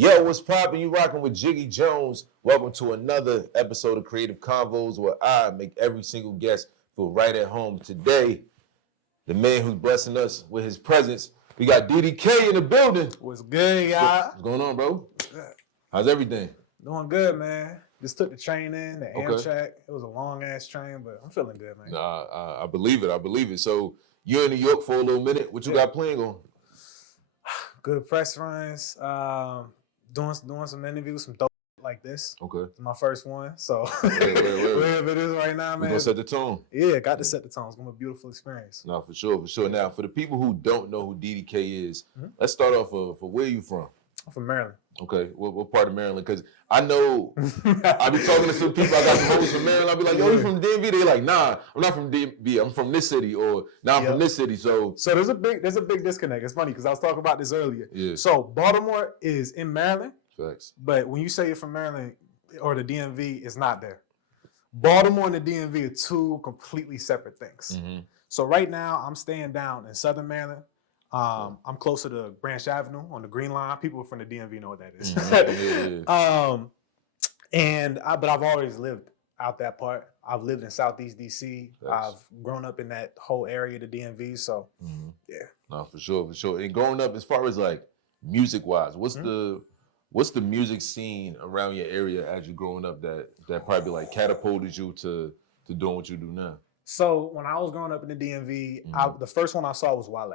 Yo, what's poppin'? You rocking with Jiggy Jones. Welcome to another episode of Creative Convos, where I make every single guest feel right at home. Today, the man who's blessing us with his presence, we got DDK in the building. What's good, y'all? What's going on, bro? How's everything? Doing good, man. Just took the train in, the Amtrak. It was a long-ass train, but I'm feeling good, man. I believe it. I believe it. So, you're in New York for a little minute. What you got planned on? Good press runs. Doing some interviews, some dope like this. Okay. It's my first one, so where wherever it is right now, man. We're going to set the tone. Yeah, got to set the tone. It's going to be a beautiful experience. No, for sure. Now, for the people who don't know who DDK is, let's start off for where you from? I'm from Maryland. Okay, what part of Maryland? Because I know I be talking to some people. I got some homies from Maryland. I be like, "Yo, you from DMV?" They like, "Nah, I'm not from DMV. I'm from this city," or "Nah, I'm from this city." So there's a big disconnect. It's funny because I was talking about this earlier. Yeah. So Baltimore is in Maryland, facts. But when you say you're from Maryland or the DMV, it's not there. Baltimore and the DMV are two completely separate things. Mm-hmm. So right now, I'm staying down in Southern Maryland. I'm closer to Branch Avenue on the Green Line. People from the DMV know what that is. Mm-hmm. But I've always lived out that part. I've lived in Southeast DC. I've grown up in that whole area of the DMV. So yeah. No, for sure. And growing up, as far as like music wise, what's the music scene around your area as you growing up that probably like catapulted you to doing what you do now? So when I was growing up in the DMV, the first one I saw was Wale.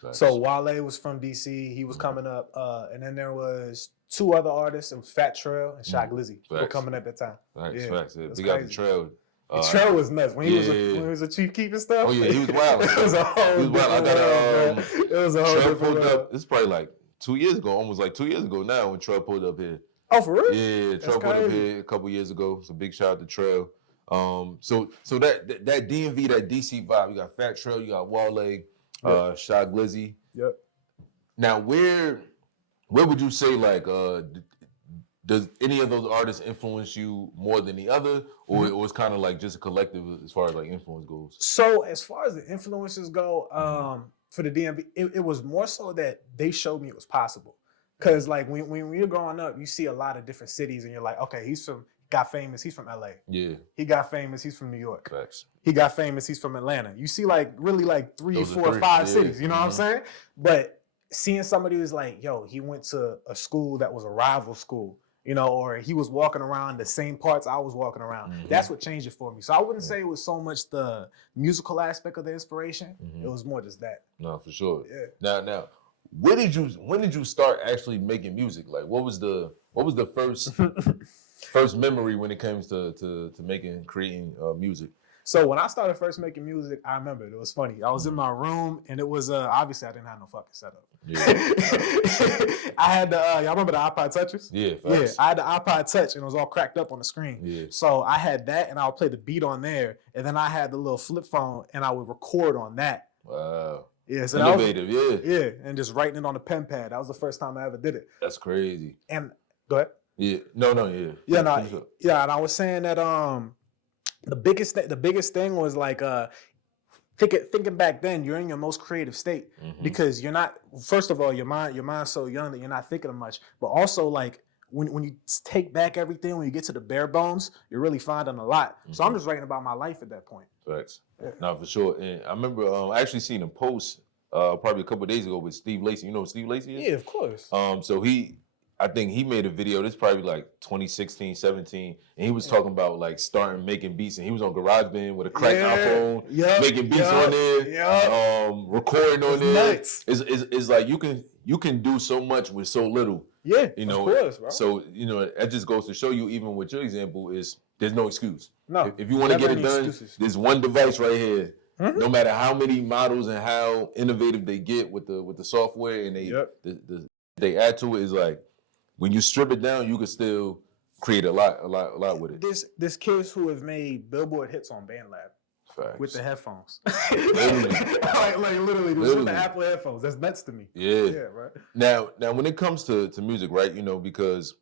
Facts. So Wale was from DC. He was coming up, and then there was two other artists. It was Fat Trail and Shy Glizzy were coming at that time. Facts. They got the Trail. Trail was nuts when he was a Chief Keef and stuff. Oh yeah, he was wild. It was a whole It was a whole Trail pulled up. This is probably like 2 years ago, almost like 2 years ago now when Trail pulled up here. Oh, for real? Yeah, Trail pulled up here a couple years ago. So big shout out to Trail. So that DMV, that DC vibe, you got Fat Trail, you got Wale. Shy Glizzy. Yep. Now, where would you say like does any of those artists influence you more than the other, or it's kind of like just a collective as far as like influence goes? So as far as the influences go, for the DMV, it was more so that they showed me it was possible. Because like when you're growing up, you see a lot of different cities, and you're like, okay, got famous, he's from LA. Yeah. He got famous, he's from New York. Facts. He got famous, he's from Atlanta. You see like really like three, 4, 5 cities, you know what I'm saying? But seeing somebody who's like, yo, he went to a school that was a rival school, you know, or he was walking around the same parts I was walking around. That's what changed it for me. So I wouldn't say it was so much the musical aspect of the inspiration. It was more just that. No, for sure. Yeah. Now, when did you start actually making music? Like what was the first memory when it comes to creating music? So when I started first making music, I remember it was funny. I was in my room, and it was obviously I didn't have no fucking setup. Yeah. I had y'all remember the iPod Touches? Yeah, facts. I had the iPod Touch, and it was all cracked up on the screen. Yeah. So I had that, and I would play the beat on there, and then I had the little flip phone, and I would record on that. Wow. Yeah, so innovative. Yeah, and just writing it on the pen pad. That was the first time I ever did it. That's crazy. And go ahead. Yeah. Yeah. And I was saying that the biggest thing was like thinking back then, you're in your most creative state because you're not. First of all, your mind's so young that you're not thinking of much. But also like when you take back everything, when you get to the bare bones, you're really finding a lot. So I'm just writing about my life at that point. Facts. Yeah. No, for sure. And I remember I actually seen a post probably a couple of days ago with Steve Lacy. You know what Steve Lacy is? Yeah, of course. So I think he made a video, this probably like 2016, 17, and he was talking about like starting making beats, and he was on GarageBand with a cracked iPhone, making beats on there, recording on there. It's like you can do so much with so little. Yeah, you know. Of course, bro. So that just goes to show you, even with your example, is there's no excuse. No, if you want to get it done, there's one device right here. No matter how many models and how innovative they get with the software, and they add to it, is like, when you strip it down, you can still create a lot with it. There's kids who have made Billboard hits on BandLab. Facts. With the headphones. Literally. like literally with the Apple headphones. That's nuts to me. Yeah. Yeah, right. Now when it comes to music, right? Because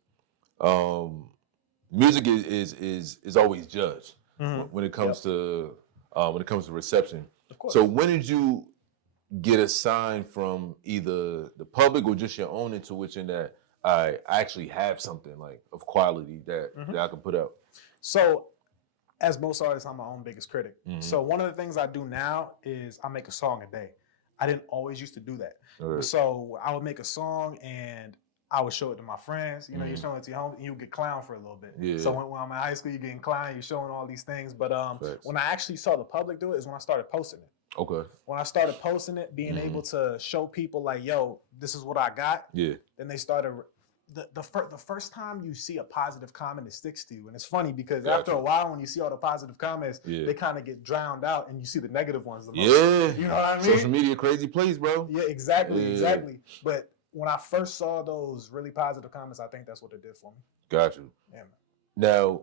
music is always judged when it comes to reception. Of course. So when did you get a sign from either the public or just your own intuition that I actually have something like of quality that I can put out. So, as most artists, I'm my own biggest critic. So one of the things I do now is I make a song a day. I didn't always used to do that. Right. So I would make a song and I would show it to my friends. You know, you're showing it to your home and you get clowned for a little bit. Yeah. So when I'm in high school, you're getting clowned, you're showing all these things. But when I actually saw the public do it is when I started posting it. Okay. When I started posting it, being able to show people like, yo, this is what I got. Yeah. Then they started. The first time you see a positive comment, it sticks to you. And it's funny because after a while, when you see all the positive comments, they kind of get drowned out and you see the negative ones the most. Yeah. You know what I mean? Social media, crazy place, bro. Yeah, exactly. But when I first saw those really positive comments, I think that's what it did for me. Got you. Yeah, man. Now,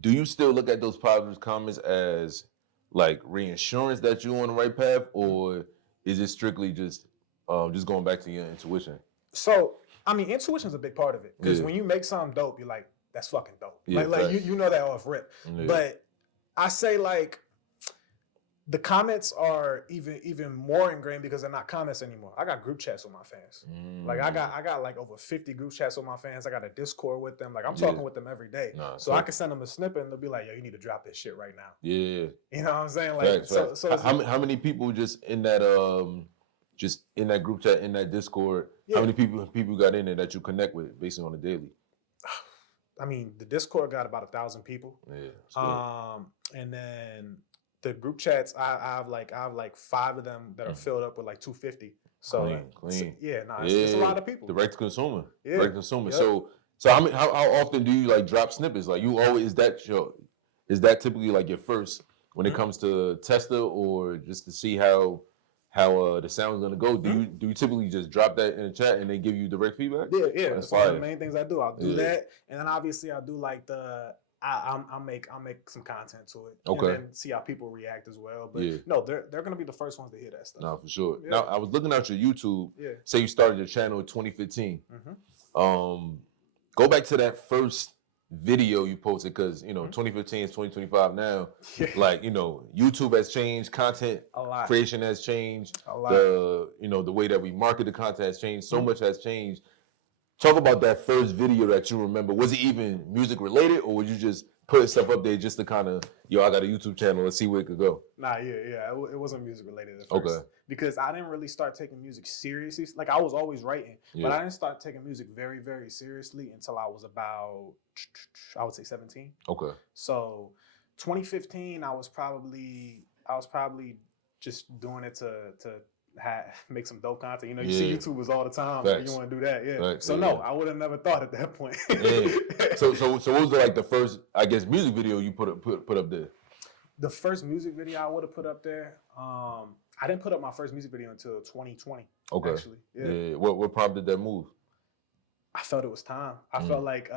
do you still look at those positive comments as like reinsurance that you're on the right path, or is it strictly just going back to your intuition? So, I mean, intuition is a big part of it because when you make something dope, you're like, that's fucking dope. Yeah, like you know that off rip. Yeah. But I say like the comments are even more ingrained because they're not comments anymore. I got group chats with my fans. Like I got like over 50 group chats with my fans. I got a Discord with them. Like I'm talking with them every day. So I can send them a snippet and they'll be like, yo, you need to drop this shit right now. Yeah. You know what I'm saying? Like facts. So how many people just in that group chat, in that Discord, how many people got in there that you connect with basically on a daily? I mean, the Discord got about 1,000 people. Yeah. And then the group chats, I have like 5 of them that are filled up with like 250. So clean. It's a lot of people. Direct to consumer. Yeah. Direct to consumer. Yep. So how often do you like drop snippets? Like you always is that typically like your first when it comes to tester or just to see how the sound's gonna go? Do you typically just drop that in the chat and they give you direct feedback? Yeah. That's one of the main things I do. I'll do that, and then obviously I'll do like I'll make some content to it, and then see how people react as well. But no, they're gonna be the first ones to hear that stuff. No, for sure. Yeah. Now I was looking at your YouTube. Yeah. Say you started your channel in 2015. Go back to that first video you posted because 2015 is 2025 now. Like YouTube has changed, content creation has changed, a lot. The way that we market the content has changed. So much has changed. Talk about that first video that you remember. Was it even music related, or would you just put stuff up there just to kind of, I got a YouTube channel, let's see where it could go? Nah, it wasn't music related at first. Because I didn't really start taking music seriously. Like I was always writing, but I didn't start taking music very, very seriously until I was about, I would say 17. Okay. So 2015, I was probably just doing it to make some dope content. You see YouTubers all the time. Like you want to do that, Facts. So I would have never thought at that point. So what was like the first, I guess, music video you put up there? The first music video I would have put up there, I didn't put up my first music video until 2020. Okay. Actually, yeah. What prompted that move? I felt it was time. I felt like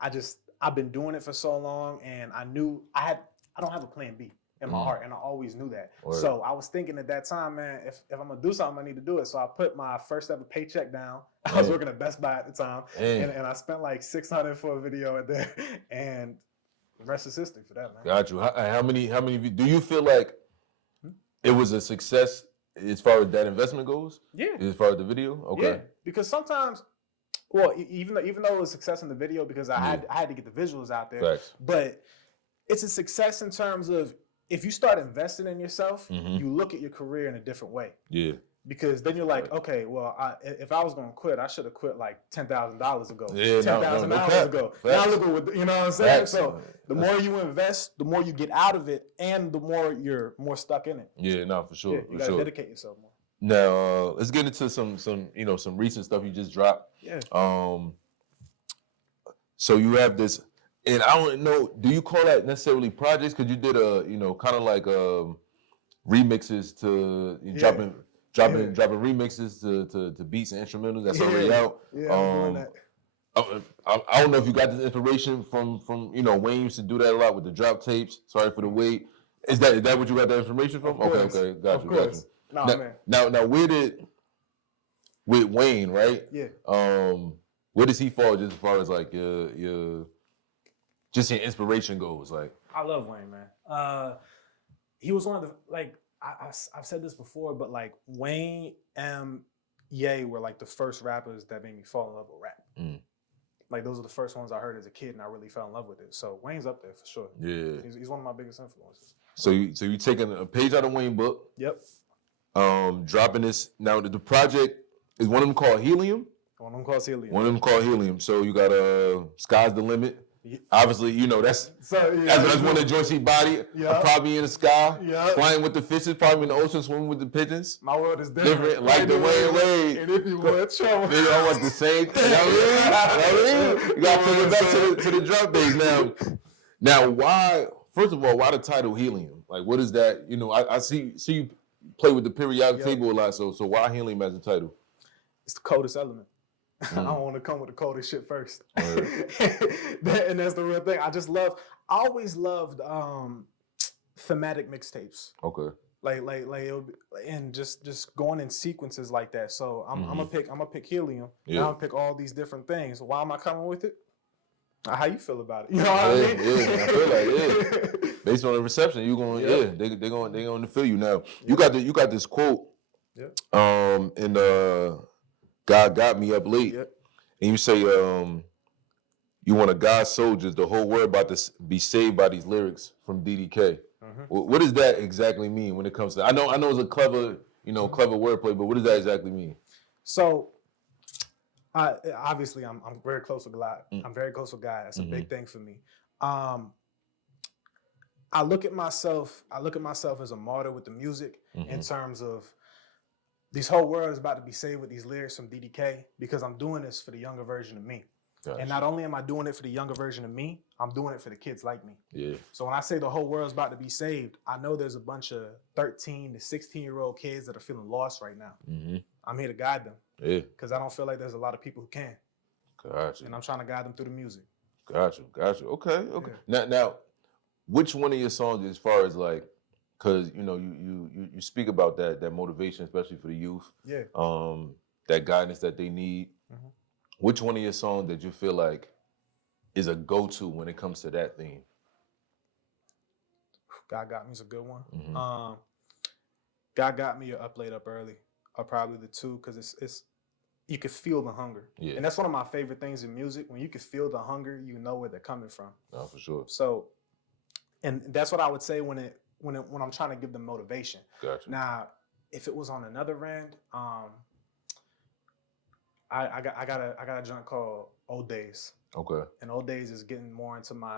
I've been doing it for so long, and I knew I don't have a plan B in my heart, and I always knew that. Word. So I was thinking at that time, man, if I'm gonna do something, I need to do it. So I put my first ever paycheck down. I was working at Best Buy at the time, and I spent like $600 for a video at there, and the rest is history for that, man. Got you. How many do you feel like it was a success as far as that investment goes? Yeah. As far as the video? Okay. Yeah, because sometimes, well, even though it was a success in the video because I had to get the visuals out there, Facts. But it's a success in terms of if you start investing in yourself, you look at your career in a different way. Yeah. Because then you're like, okay, well, if I was going to quit, I should have quit like $10,000 ago. Yeah, $10,000 ago. Now look at what, you know what I'm saying? Facts. So the more you invest, the more you get out of it, and the more you're more stuck in it. Yeah, no, for sure. Yeah, you got to dedicate yourself more. Now, let's get into some recent stuff you just dropped. Yeah. So you have this. And I don't know, do you call that necessarily projects? Because you did kind of like remixes to dropping remixes to beats and instrumentals that's already out. Yeah, I'm doing that. I don't know if you got this inspiration from Wayne used to do that a lot with the drop tapes. Sorry for the wait. Is that what you got that information from? Okay, got you. Now with Wayne, right? Yeah. Where does he fall just as far as like your inspiration goes? Like, I love Wayne, man. He was one of the, like, I've said this before, but like Wayne and Ye were like the first rappers that made me fall in love with rap. Like those are the first ones I heard as a kid, and I really fell in love with it. So Wayne's up there for sure. Yeah, he's one of my biggest influences. So you taking a page out of Wayne book. Yep. Dropping this now. The project is one of them called Helium. One of them called Helium. One of them called Helium. So you got Sky's the Limit. Yeah. Obviously, you know that's one of the joints he body. Yeah. Probably in the sky, flying with the fishes. Probably in the ocean, swimming with the pigeons. My world is different. Like the Wayne. And if you want trouble, you know what's the same thing. You know what I mean? You got to bring it back to the drum days now. Why? First of all, why the title Helium? Like, what is that? You know, I see you play with the periodic table a lot. So why Helium as a title? It's the coldest element. I don't want to come with the coldest shit first. And that's the real thing. I always loved thematic mixtapes. Okay. Like and just going in sequences like that. So I'm gonna pick Helium. Yeah. Now I'm pick all these different things. Why am I coming with it? How you feel about it? You know what I mean? Yeah, I feel like based on the reception, you going they're going to feel you now. You got this quote. Yeah. And God got me up late. Yep. And you say, you want a God's soldiers, the whole world about to be saved by these lyrics from DDK. Mm-hmm. What does that exactly mean when it comes to, I know it's a clever wordplay, but what does that exactly mean? So, obviously I'm very close with God. I'm very close with God. That's a big thing for me. I look at myself as a martyr with the music in terms of, this whole world is about to be saved with these lyrics from DDK because I'm doing this for the younger version of me. Gotcha. And not only am I doing it for the younger version of me, I'm doing it for the kids like me. Yeah. So when I say the whole world's about to be saved, I know there's a bunch of 13 to 16-year-old kids that are feeling lost right now. Mm-hmm. I'm here to guide them. Yeah. Because I don't feel like there's a lot of people who can. Gotcha. And I'm trying to guide them through the music. Gotcha. Okay. Yeah. Now, which one of your songs, as far as like, because you know you speak about that motivation, especially for the youth, that guidance that they need. Mm-hmm. Which one of your songs that you feel like is a go-to when it comes to that theme? God Got Me is a good one. Mm-hmm. God Got Me or Up Late Up Early are probably the two because it's you can feel the hunger, and that's one of my favorite things in music. When you can feel the hunger, you know where they're coming from. Oh, for sure. So, and that's what I would say when I'm trying to give them motivation. Gotcha. Now, if it was on another end, I got a joint called Old Days. Okay. And Old Days is getting more into my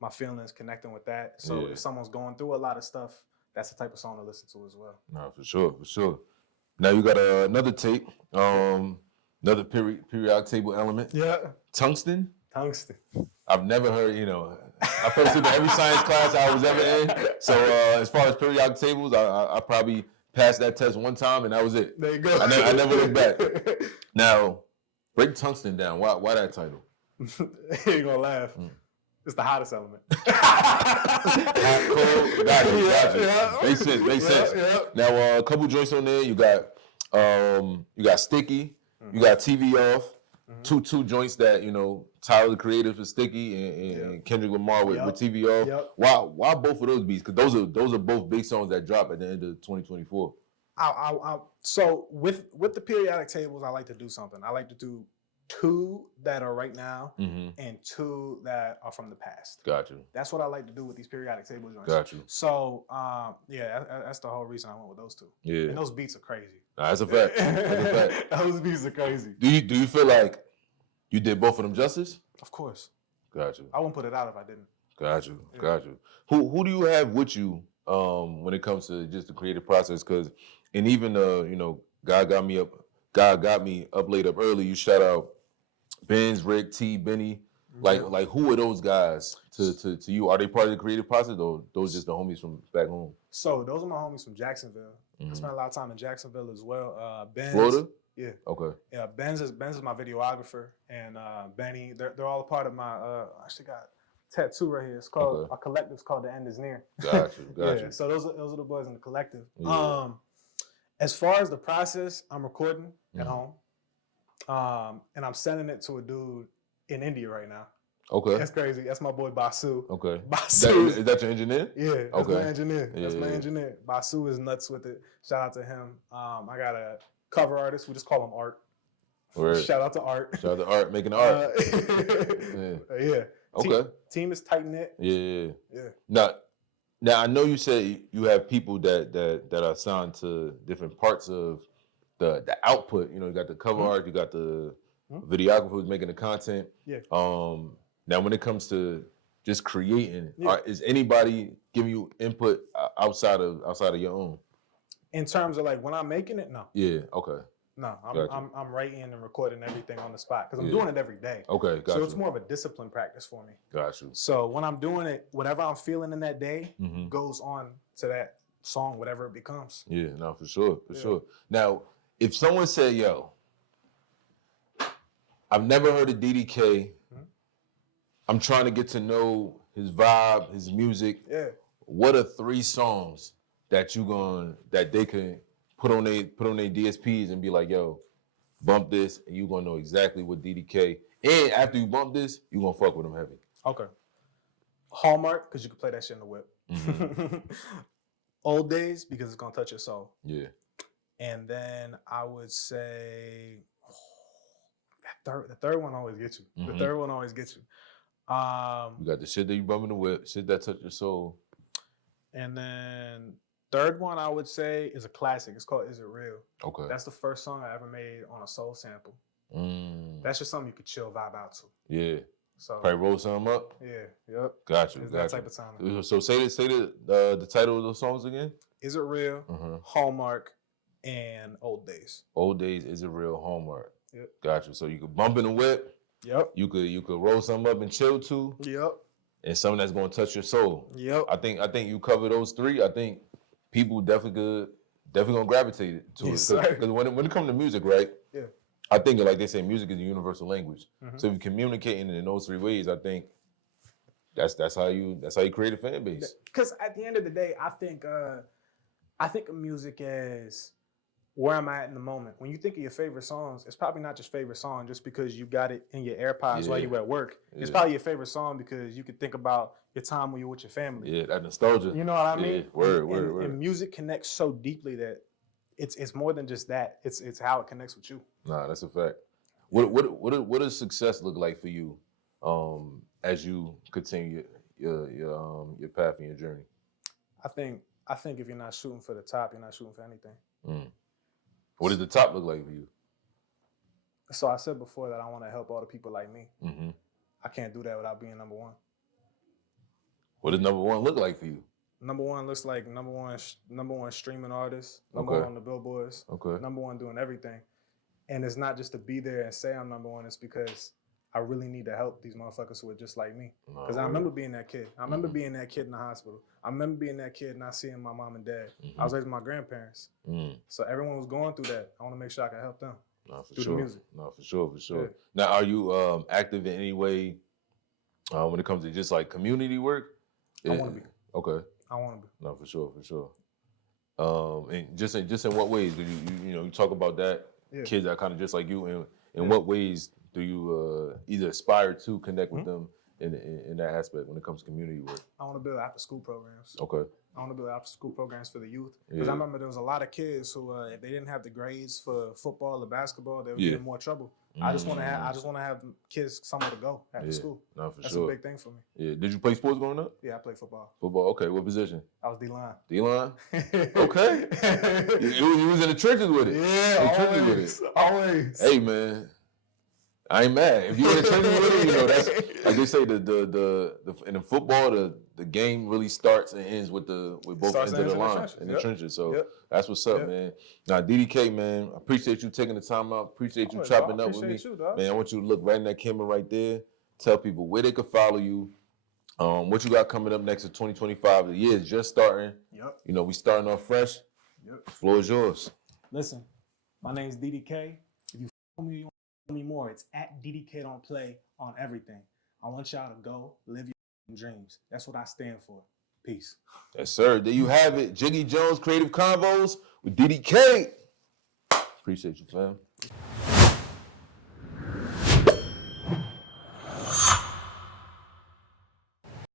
my feelings, connecting with that. So if someone's going through a lot of stuff, that's the type of song to listen to as well. No, for sure. Now you got another tape, another periodic table element. Yeah. Tungsten. I've never heard, I fell asleep in every science class I was ever in. So as far as periodic tables, I probably passed that test one time and that was it. There you go. I never looked back. Now, break Tungsten down. Why that title? You're gonna laugh. It's the hottest element. Hot, cold, got you. Yeah. Makes sense. Yeah. Now, a couple joints on there. You got Sticky. Mm-hmm. You got TV Off. Mm-hmm. Two joints that Tyler the Creative for Sticky and Kendrick Lamar with TV Off. Yep. Why both of those beats? Because those are both big songs that drop at the end of 2024. So with the periodic tables, I like to do something. I like to do 2 that are right now and 2 that are from the past. Got you. That's what I like to do with these periodic table joints. Got you. So that's the whole reason I went with those 2. Yeah. And those beats are crazy. That's a fact. Those beats are crazy. Do you feel like you did both of them justice? Of course. Got you. I wouldn't put it out if I didn't. Got you. Who do you have with you when it comes to just the creative process? Because and even God got me up late up early. You shout out Benz, Rick, T, Benny. Like who are those guys to you? Are they part of the creative process or those just the homies from back home? So those are my homies from Jacksonville. I spent a lot of time in Jacksonville as well. Benz, Florida? Yeah. Okay. Yeah, Benz is my videographer, and Benny, they're all a part of my. I actually got a tattoo right here. It's called a collective's called The End Is Near. Got you. So those are the boys in the collective. Yeah. As far as the process, I'm recording at home, and I'm sending it to a dude in India right now. Okay. That's crazy. That's my boy Basu. Okay. Basu. Is that your engineer? Yeah, that's my engineer. That's my engineer. Basu is nuts with it. Shout out to him. I got a cover artist. We just call him Art. Word. Shout out to Art. Shout out to Art, making art. Yeah. Okay. Team is tight knit. Yeah. Now I know you said you have people that are assigned to different parts of the output. You know, you got the cover art, you got the videographer who's making the content. Yeah. Now when it comes to just creating, is anybody giving you input outside of your own? In terms of like when I'm making it, no. Yeah. Okay. No, I'm writing and recording everything on the spot because I'm doing it every day. Okay, gotcha. So it's more of a discipline practice for me. Got you. So when I'm doing it, whatever I'm feeling in that day goes on to that song, whatever it becomes. Yeah, no, for sure. Now, if someone said, "Yo, I've never heard of DDK. I'm trying to get to know his vibe, his music. Yeah. What are 3 songs that they can put on their DSPs and be like, yo, bump this, and you're gonna know exactly what DDK. And after you bump this, you're gonna fuck with them heavy. Okay. Hallmark, because you can play that shit in the whip. Old Days, because it's gonna touch your soul. Yeah. And then I would say the third one always gets you. The third one always gets you. You got the shit that you bump in the whip, shit that touch your soul. And then third one I would say is a classic. It's called Is It Real? Okay. That's the first song I ever made on a soul sample. That's just something you could chill vibe out to. Yeah. So probably roll something up. Yeah. Yep. Got you. It's that type of time. So say the title of those songs again. Is It Real? Hallmark and Old Days. Old Days, Is It Real? Hallmark. Yep. Got you. So you could bump in the whip. Yep. You could roll something up and chill to. Yep. And something that's gonna touch your soul. Yep. I think you cover those 3. I think people definitely gonna gravitate to it. Because when it comes to music, right? Yeah. I think like they say, music is a universal language. So if you're communicating in those 3 ways, I think that's how you create a fan base. Because at the end of the day, I think of music as where I'm at in the moment. When you think of your favorite songs, it's probably not just favorite song just because you got it in your AirPods while you're at work. It's probably your favorite song because you could think about your time when you're with your family. Yeah, that nostalgia. You know what I mean? Word. And music connects so deeply that it's more than just that. It's how it connects with you. Nah, that's a fact. What does success look like for you as you continue your path and your journey? I think if you're not shooting for the top, you're not shooting for anything. What does the top look like for you? So I said before that I want to help all the people like me. I can't do that without being number one. What does number 1 look like for you? Number 1 looks like number one streaming artist, number 1 on the billboards, number 1 doing everything. And it's not just to be there and say I'm number 1. It's because I really need to help these motherfuckers who are just like me. Because I remember being that kid. I remember being that kid in the hospital. I remember being that kid not seeing my mom and dad. I was raised with my grandparents. So everyone was going through that. I want to make sure I can help them through the music. No, for sure. Yeah. Now, are you active in any way when it comes to just like community work? I want to be. Okay. I want to be. No, for sure. And just in what ways do you talk about that? Yeah. Kids that are kind of just like you. In what ways do you either aspire to connect with them in that aspect when it comes to community work? I want to build after school programs. Okay. I want to build after school programs for the youth. Because I remember there was a lot of kids who, if they didn't have the grades for football or basketball, they would get in more trouble. I just want to have kids somewhere to go after school. No, for That's sure. a big thing for me. Yeah. Did you play sports growing up? Yeah, I played football. Football. Okay. What position? I was D-line. D-line? Okay. you was in the trenches with it. Yeah, always. Hey, man. I ain't mad. If you're in the trenches with it, that's like they say. The in the football, the game really starts and ends with both ends of the line in the trenches. So that's what's up, man. Now, DDK, man, I appreciate you taking the time out. Appreciate you chopping up with me, man. I want you to look right in that camera right there. Tell people where they can follow you. What you got coming up next in 2025? The year is just starting. Yep. We starting off fresh. Yep. The floor is yours. Listen, my name's DDK. If you follow me, me more, it's at DDK Don't Play on everything. I want y'all to go live your dreams. That's what I stand for. Peace. Yes, sir. There you have it. Jiggy Jones, Kreative Convos with DDK. Appreciate you, fam.